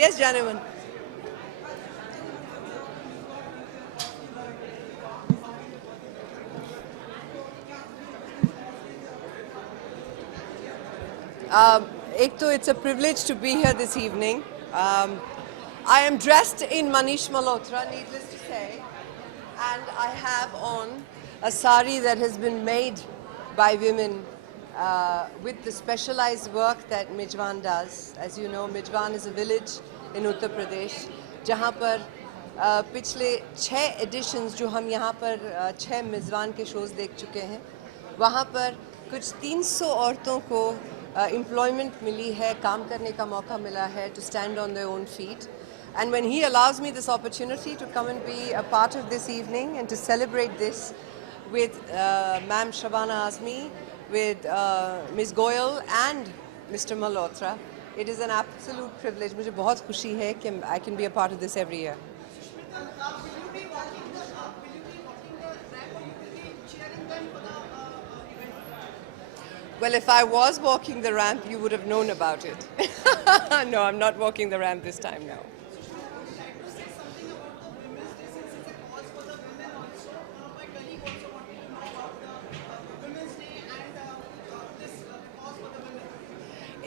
Yes, Janeman. Ek to, it's a privilege to be here this evening. I am dressed in Manish Malhotra, needless to say, and I have on a sari that has been made by women with the specialized work that Mijwan does. As you know, Mijwan is a village in Uttar Pradesh, जहाँ पर पिछले 6 editions जो हम यहाँ पर 6 मिज़वान के shows देख चुके हैं, वहाँ पर कुछ 300 औरतों को एम्प्लॉयमेंट मिली है, काम करने का मौका मिला है, to stand on their own feet. And when he allows me this opportunity to come and be a part of this evening and to celebrate this with Ma'am Shabana Azmi, with Ms. Goyal and Mr. Malhotra, it is an absolute privilege. मुझे बहुत खुशी है कि I can be a part of this every year. Well, if I was walking the ramp, you would have known about it. No, I'm not walking the ramp this time now.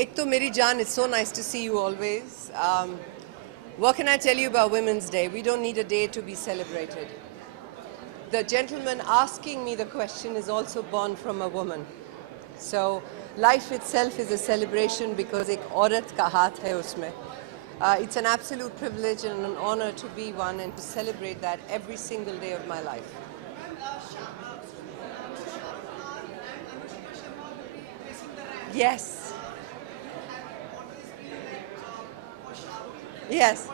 Ek to meri jaan, it's so nice to see you always. What can I tell you about Women's Day? We don't need a day to be celebrated. The gentleman asking me the question is also born from a woman. So life itself is a celebration because ek aurat ka haath hai usme. It's an absolute privilege and an honor to be one and to celebrate that every single day of my life. Yes. Yes.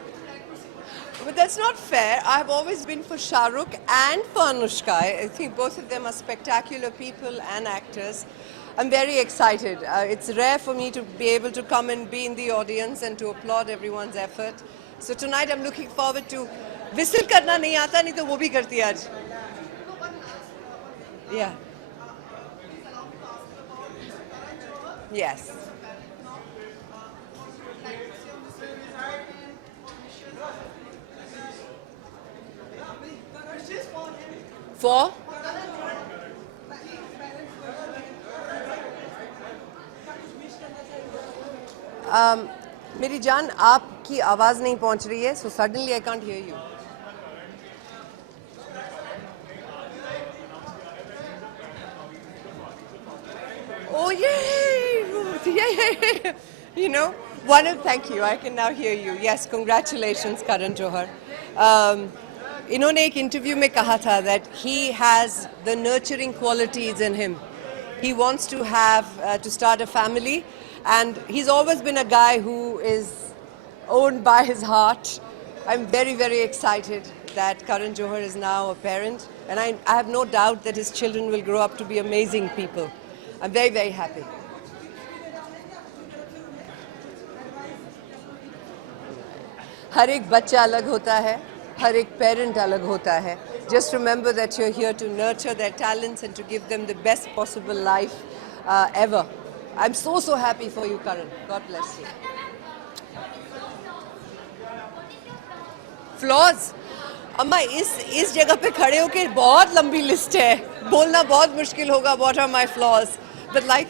But that's not fair. I've always been for Shah Rukh and for Anushka. I think both of them are spectacular people and actors. I'm very excited. It's rare for me to be able to come and be in the audience and to applaud everyone's effort. So tonight I'm looking forward to whistle karna nahi aata, nahi to wo bhi karti hai aaj. Yeah. Yes. For? मेरी जान आपकी आवाज़ नहीं पहुंच रही है, so suddenly I can't hear you. Oh yay! Yay! You know, thank you. I can now hear you. Yes, congratulations, Karan Johar. इन्होंने एक इंटरव्यू में कहा था that he has the nurturing qualities in him. He wants to have to start a family, and he's always been a guy who is owned by his heart. I'm very, very excited that Karan Johar is now a parent, and I have no doubt that his children will grow up to be amazing people. I'm very, very happy. हर एक बच्चा अलग होता है, हर एक parent अलग होता है. Just remember that you're here to nurture their talents and to give them the best possible life ever. I'm so, so happy for you, Karan. God bless you. Flaws? अम्मा इस जगह पे खड़े होके बहुत लंबी लिस्ट है. बोलना बहुत मुश्किल होगा. What are my flaws? But like,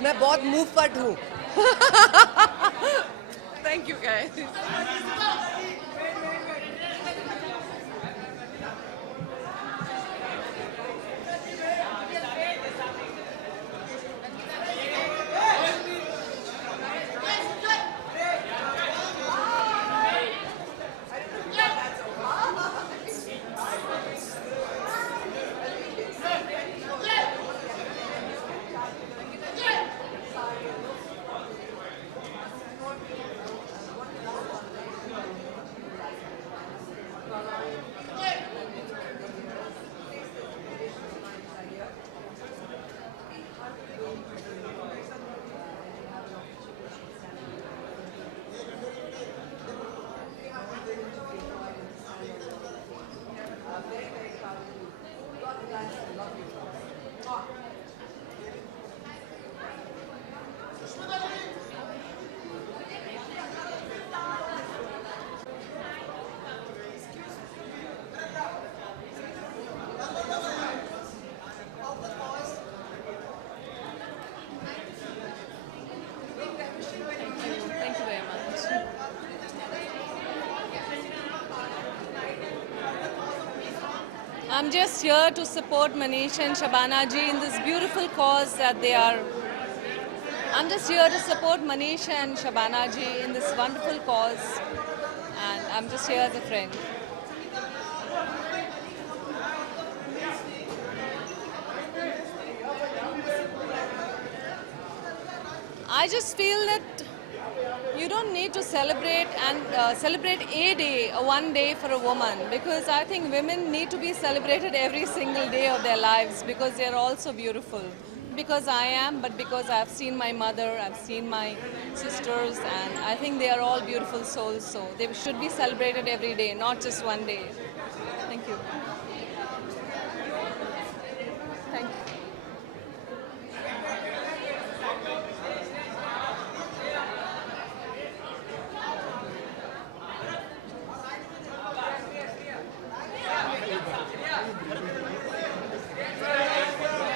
मैं बहुत move फट हूँ. Thank you, guys. I'm just here to support Manish and Shabana ji in this beautiful cause that they are. I'm just here to support Manish and Shabana ji in this wonderful cause, and I'm just here as a friend. I just feel that you don't need to celebrate and celebrate a day, one day for a woman, because I think women need to be celebrated every single day of their lives because they are also beautiful. Because I am, but because I've seen my mother, I've seen my sisters, and I think they are all beautiful souls. So they should be celebrated every day, not just one day. Thank you. Thank you.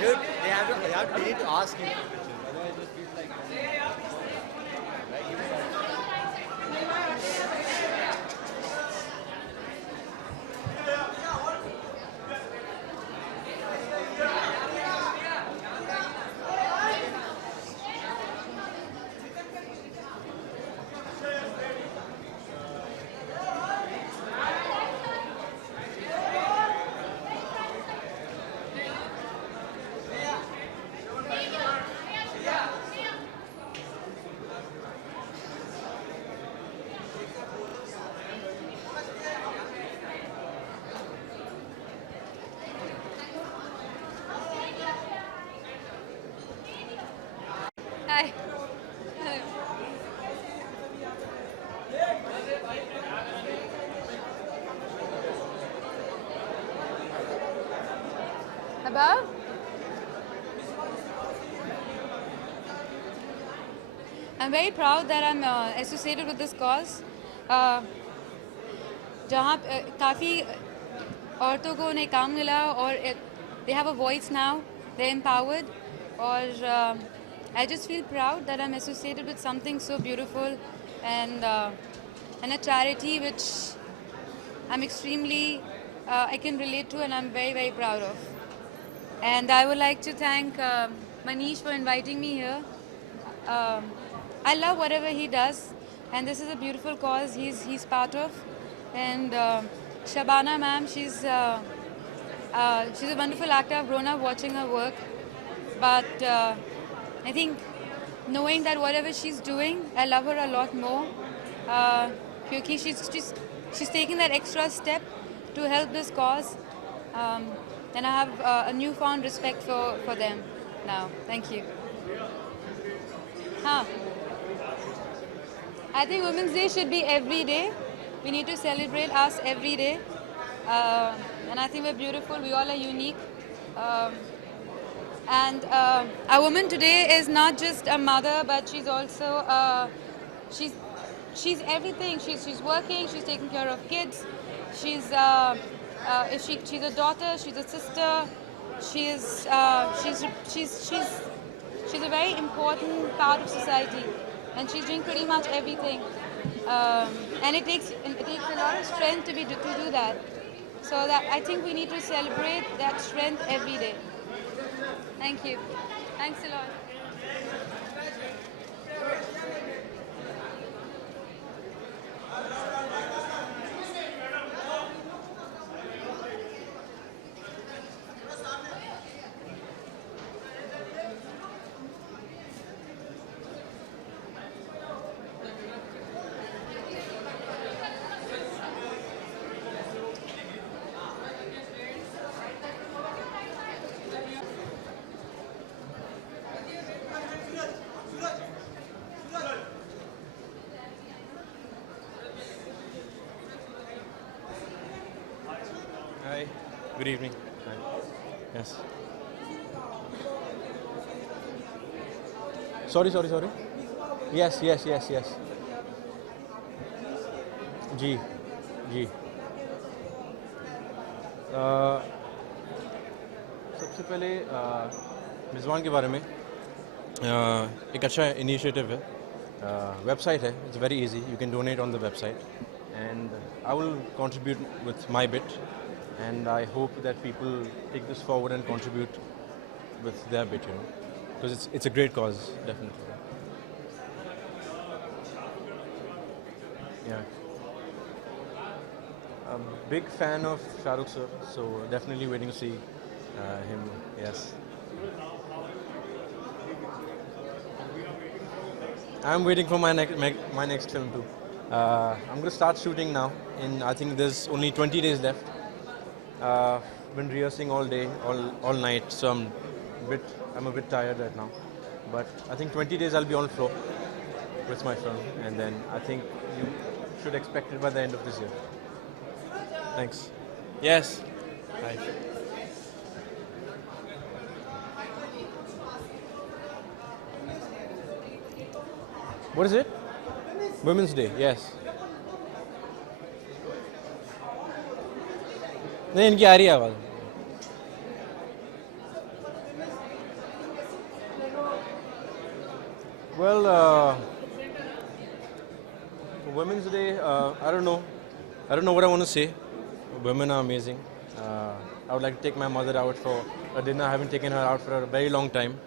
Dude, they need to ask him. Otherwise, it feels like. Hi. Above? I'm very proud that I'm associated with this cause. जहाँ काफ़ी औरतों को उन्हें काम मिला और they have a voice now, they're empowered और I just feel proud that I'm associated with something so beautiful and a charity which I'm extremely I can relate to and I'm very proud of. And I would like to thank Manish for inviting me here. I love whatever he does, and this is a beautiful cause he's part of. And Shabana ma'am, she's a wonderful actor. I've grown up watching her work, but I think knowing that whatever she's doing, I love her a lot more. Because she's taking that extra step to help this cause, and I have a newfound respect for them now. Thank you. Huh. I think Women's Day should be every day. We need to celebrate us every day. And I think we're beautiful. We all are unique. And a woman today is not just a mother, but she's also she's everything. She's working. She's taking care of kids. She's she's a daughter. She's a sister. She's a very important part of society, and she's doing pretty much everything. And it takes a lot of strength to do that. So that I think we need to celebrate that strength every day. Thank you. Thanks a lot. Hi. Good evening. Hi. Yes. Sorry. Yes. जी. सबसे पहले मिज़वान के बारे में एक अच्छा initiative है. Website है. It's very easy. You can donate on the website, and I will contribute with my bit. and I hope that people take this forward and contribute with their bit, because it's a great cause, definitely. Yeah. I'm a big fan of Shah Rukh sir, so definitely waiting to see him. Yes. I'm waiting for my next film too. I'm going to start shooting now. I think there's only 20 days left. Been rehearsing all day, all night, so I'm a bit tired right now. But I think 20 days I'll be on floor with my film, and then I think you should expect it by the end of this year. Thanks. Yes. Hi. What is it? Women's Day. Yes. नहीं इनकी आ रही है आवाज़. Well, Women's Day. I don't know. I don't know what I want to say. Women are amazing. I would like to take my mother out for a dinner. I haven't taken her out for a very long time,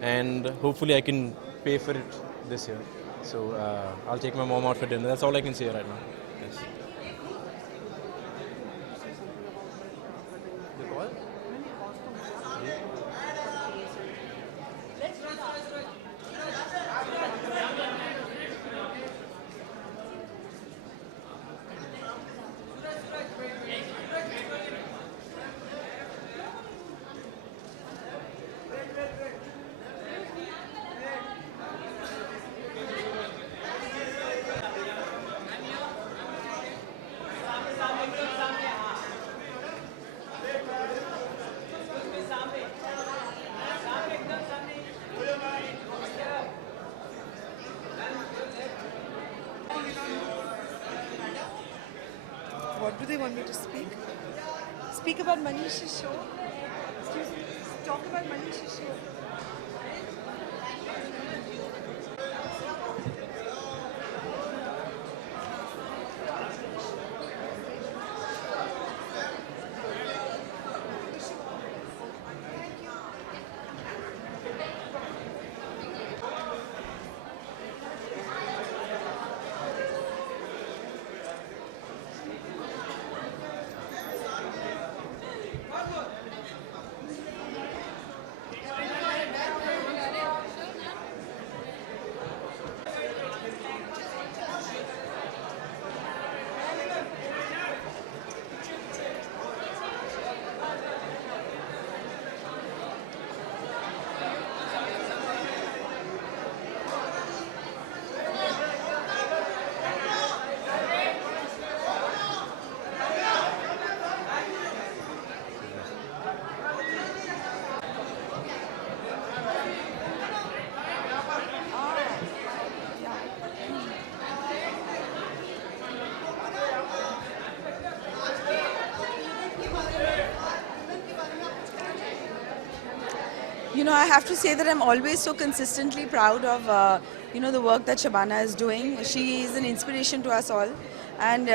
and hopefully I can pay for it this year. So I'll take my mom out for dinner. That's all I can say right now. Yes. What do they want me to speak? Speak about Manish's show? Excuse me, talk about Manish's show. You know, I have to say that I'm always so consistently proud of, the work that Shabana is doing. She is an inspiration to us all. And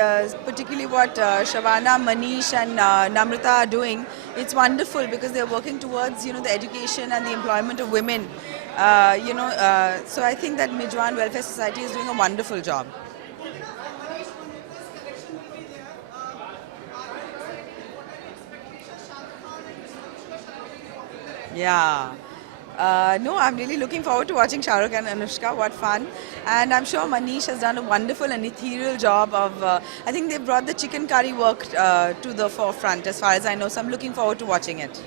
particularly what Shabana, Manish and Namrata are doing, it's wonderful because they're working towards, the education and the employment of women. So I think that Mijwan Welfare Society is doing a wonderful job. Yeah. No, I'm really looking forward to watching Shah Rukh and Anushka. What fun. And I'm sure Manish has done a wonderful and ethereal job of, I think they brought the chicken curry work to the forefront as far as I know. So I'm looking forward to watching it.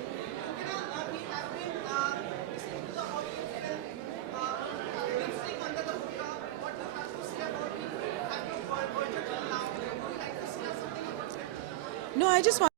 No, I just want